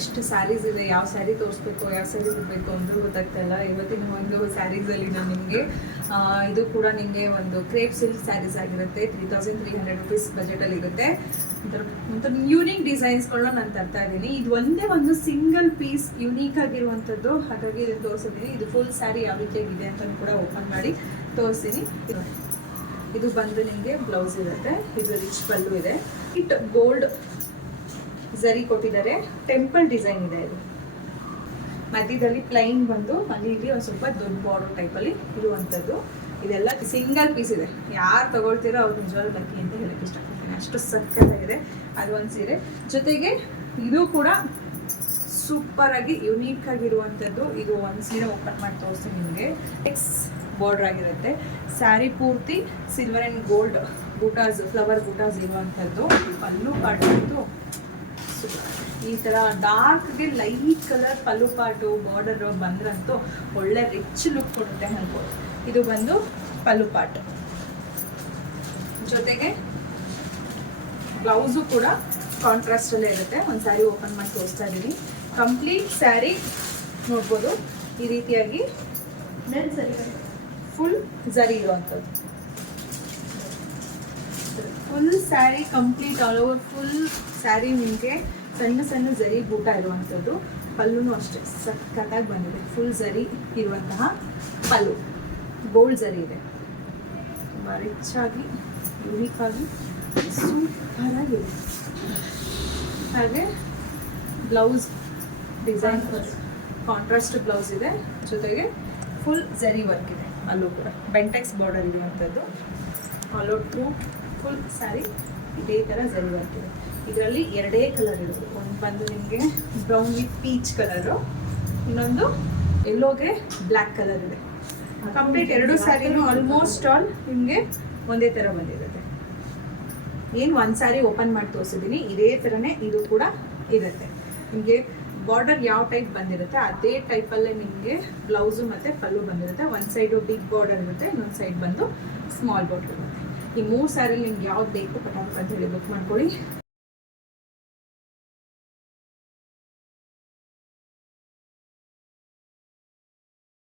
ಇಷ್ಟು ಸ್ಯಾರೀಸ್ ಇದೆ, ಯಾವ ಸ್ಯಾರಿ ತೋರಿಸ್ಬೇಕು, ಯಾವ ಸ್ಯಾರಿ ಬಿಡಬೇಕು ಅಂತ ಗೊತ್ತಾಗ್ತಾ ಇಲ್ಲ. ಇವತ್ತಿನ ಒಂದು ಸ್ಯಾರೀಸಲ್ಲಿ ನಾನು ನಿಮಗೆ ಇದು ಕೂಡ ನಿಮಗೆ ಒಂದು ಕ್ರೇಪ್ ಸಿಲ್ಕ್ ಸ್ಯಾರೀಸ್ ಆಗಿರುತ್ತೆ. 3300 ರುಪೀಸ್ ಬಜೆಟಲ್ಲಿ ಇರುತ್ತೆ. ಮತ್ತು ಯೂನಿಕ್ ಡಿಸೈನ್ಸ್ಗಳನ್ನ ನಾನು ತರ್ತಾ ಇದ್ದೀನಿ. ಇದು ಒಂದೇ ಒಂದು ಸಿಂಗಲ್ ಪೀಸ್ ಯೂನಿಕ್ ಆಗಿರುವಂಥದ್ದು, ಹಾಗಾಗಿ ಇದನ್ನು ತೋರಿಸಿದ್ದೀನಿ. ಇದು ಫುಲ್ ಸ್ಯಾರಿ ಯಾವ ರೀತಿಯಾಗಿದೆ ಅಂತ ಕೂಡ ಓಪನ್ ಮಾಡಿ ತೋರಿಸ್ತೀನಿ. ಇದು ಬಂದು ನಿಮಗೆ ಬ್ಲೌಸ್ ಇರುತ್ತೆ. ಇದು ರಿಚ್ ಪಲ್ಲು ಇದೆ. ಇಟ್ ಗೋಲ್ಡ್ ಝರಿ ಕೊಟ್ಟಿದ್ದಾರೆ. ಟೆಂಪಲ್ ಡಿಸೈನ್ ಇದೆ. ಇದು ಮಧ್ಯದಲ್ಲಿ ಪ್ಲೈನ್ ಬಂದು ಅಲ್ಲಿ ಇಲ್ಲಿ ಒಂದು ಸ್ವಲ್ಪ ದೊಡ್ಡ ಬಾರ್ಡರ್ ಟೈಪಲ್ಲಿ ಇರುವಂಥದ್ದು. ಇದೆಲ್ಲ ಸಿಂಗಲ್ ಪೀಸ್ ಇದೆ. ಯಾರು ತಗೊಳ್ತೀರೋ ಅವ್ರು ನಿಜವಾಗ್ಲೂ ಲಕ್ಕಿ ಅಂತ ಹೇಳಕ್ಕೆ ಇಷ್ಟಪಡ್ತೀನಿ. ಅಷ್ಟು ಸಕ್ಕತ್ತಾಗಿದೆ. ಅದು ಒಂದು ಸೀರೆ ಜೊತೆಗೆ ಇದು ಕೂಡ ಸೂಪರ್ ಆಗಿ ಯುನೀಕ್ ಆಗಿರುವಂಥದ್ದು. ಇದು ಒಂದು ಸೀರೆ ಓಪನ್ ಮಾಡಿ ತೋರಿಸ್ತೀನಿ ನಿಮಗೆ. ಎಕ್ಸ್ ಬಾರ್ಡರ್ ಆಗಿರುತ್ತೆ. ಸ್ಯಾರಿ ಪೂರ್ತಿ ಸಿಲ್ವರ್ ಆ್ಯಂಡ್ ಗೋಲ್ಡ್ ಬೂಟಾಸ್, ಫ್ಲವರ್ ಬೂಟಾಸ್ ಇರುವಂಥದ್ದು. ಪಲ್ಲು ಪಾಟು ಈ ಥರ ಡಾರ್ಕ್ಗೆ ಲೈಟ್ ಕಲರ್ ಪಲ್ಲು ಪಾಟು ಬಾರ್ಡರ್ ಬಂದ್ರಂತೂ ಒಳ್ಳೆ ರಿಚ್ ಲುಕ್ ಕೊಡುತ್ತೆ ಅನ್ಬೋದು. ಇದು ಬಂದು ಪಲ್ಲು ಪಾಟ್. ಜೊತೆಗೆ ಬ್ಲೌಸು ಕೂಡ ಕಾಂಟ್ರಾಸ್ಟಲ್ಲೇ ಇರುತ್ತೆ. ಒಂದು ಸ್ಯಾರಿ ಓಪನ್ ಮಾಡಿ ತೋರಿಸ್ತಾ ಇದ್ದೀನಿ. ಕಂಪ್ಲೀಟ್ ಸ್ಯಾರಿ ನೋಡ್ಬೋದು ಈ ರೀತಿಯಾಗಿ ಫುಲ್ ಝರಿ ಇರುವಂಥದ್ದು. Full sari complete all over full sari ನಿಮಗೆ ಸಣ್ಣ ಸಣ್ಣ ಝರಿ ಬೂಟ ಇರುವಂಥದ್ದು. ಪಲ್ಲುನೂ ಅಷ್ಟೇ ಸಖತ್ತಾಗಿ ಬಂದಿದೆ. ಫುಲ್ ಝರಿ ಇರುವಂತಹ ಪಲ್ಲು, ಗೋಲ್ಡ್ ಝರಿ ಇದೆ. ತುಂಬ ರಿಚ್ ಆಗಿ ಯೂನಿಕ್ ಆಗಿ ಸೂಪರಾಗಿದೆ. ಹಾಗೆ ಬ್ಲೌಸ್ ಡಿಸೈನ್ ಕಾಂಟ್ರಾಸ್ಟ್ ಬ್ಲೌಸ್ ಇದೆ. ಜೊತೆಗೆ ಫುಲ್ ಝರಿ ವರ್ಕ್ ಇದೆ. ಅಲ್ಲೂ ಕೂಡ ಬೆಂಟೆಕ್ಸ್ ಬಾರ್ಡರ್ ಇರುವಂಥದ್ದು. ಆಲ್ ಓವರ್ ಫುಲ್ ಸ್ಯಾರಿ ಇದೇ ಥರ ಝರಿ ವರ್ಕ್ ಇದೆ. ಇದರಲ್ಲಿ ಎರಡೇ ಕಲರ್ ಇರೋದು. ಒಂದು ಬಂದು ನಿಮಗೆ ಬ್ರೌನ್ ವಿತ್ ಪೀಚ್ ಕಲರು, ಇನ್ನೊಂದು ಎಲ್ಲೋಗೆ ಬ್ಲ್ಯಾಕ್ ಕಲರ್ ಇದೆ. ಕಂಪ್ಲೀಟ್ ಎರಡು ಸ್ಯಾರಿನೂ ಆಲ್ಮೋಸ್ಟ್ ಆಲ್ ನಿಮಗೆ ಒಂದೇ ಥರ ಬಂದಿರುತ್ತೆ. ಏನು ಒಂದು ಸ್ಯಾರಿ ಓಪನ್ ಮಾಡಿ ತೋರಿಸಿದ್ದೀನಿ, ಇದೇ ಥರನೇ ಇದು ಕೂಡ ಇರುತ್ತೆ. ನಿಮಗೆ ಬಾರ್ಡರ್ ಯಾವ ಟೈಪ್ ಬಂದಿರುತ್ತೆ ಅದೇ ಟೈಪಲ್ಲೇ ನಿಮಗೆ ಬ್ಲೌಸು ಮತ್ತು ಪಲ್ಲು ಬಂದಿರುತ್ತೆ. ಒಂದು ಸೈಡು ಬಿಗ್ ಬಾರ್ಡರ್ ಇರುತ್ತೆ, ಇನ್ನೊಂದು ಸೈಡ್ ಬಂದು ಸ್ಮಾಲ್ ಬಾರ್ಡರ್ ಇರುತ್ತೆ. ಈ 3 ಸ್ಯಾರಿಲಿ ನಿಮ್ಗೆ ಯಾವ್ದು ಬೇಕು ಪಟಾಪಟ್ ಅಂತ ಹೇಳಿ ಬುಕ್ ಮಾಡ್ಕೊಳ್ಳಿ.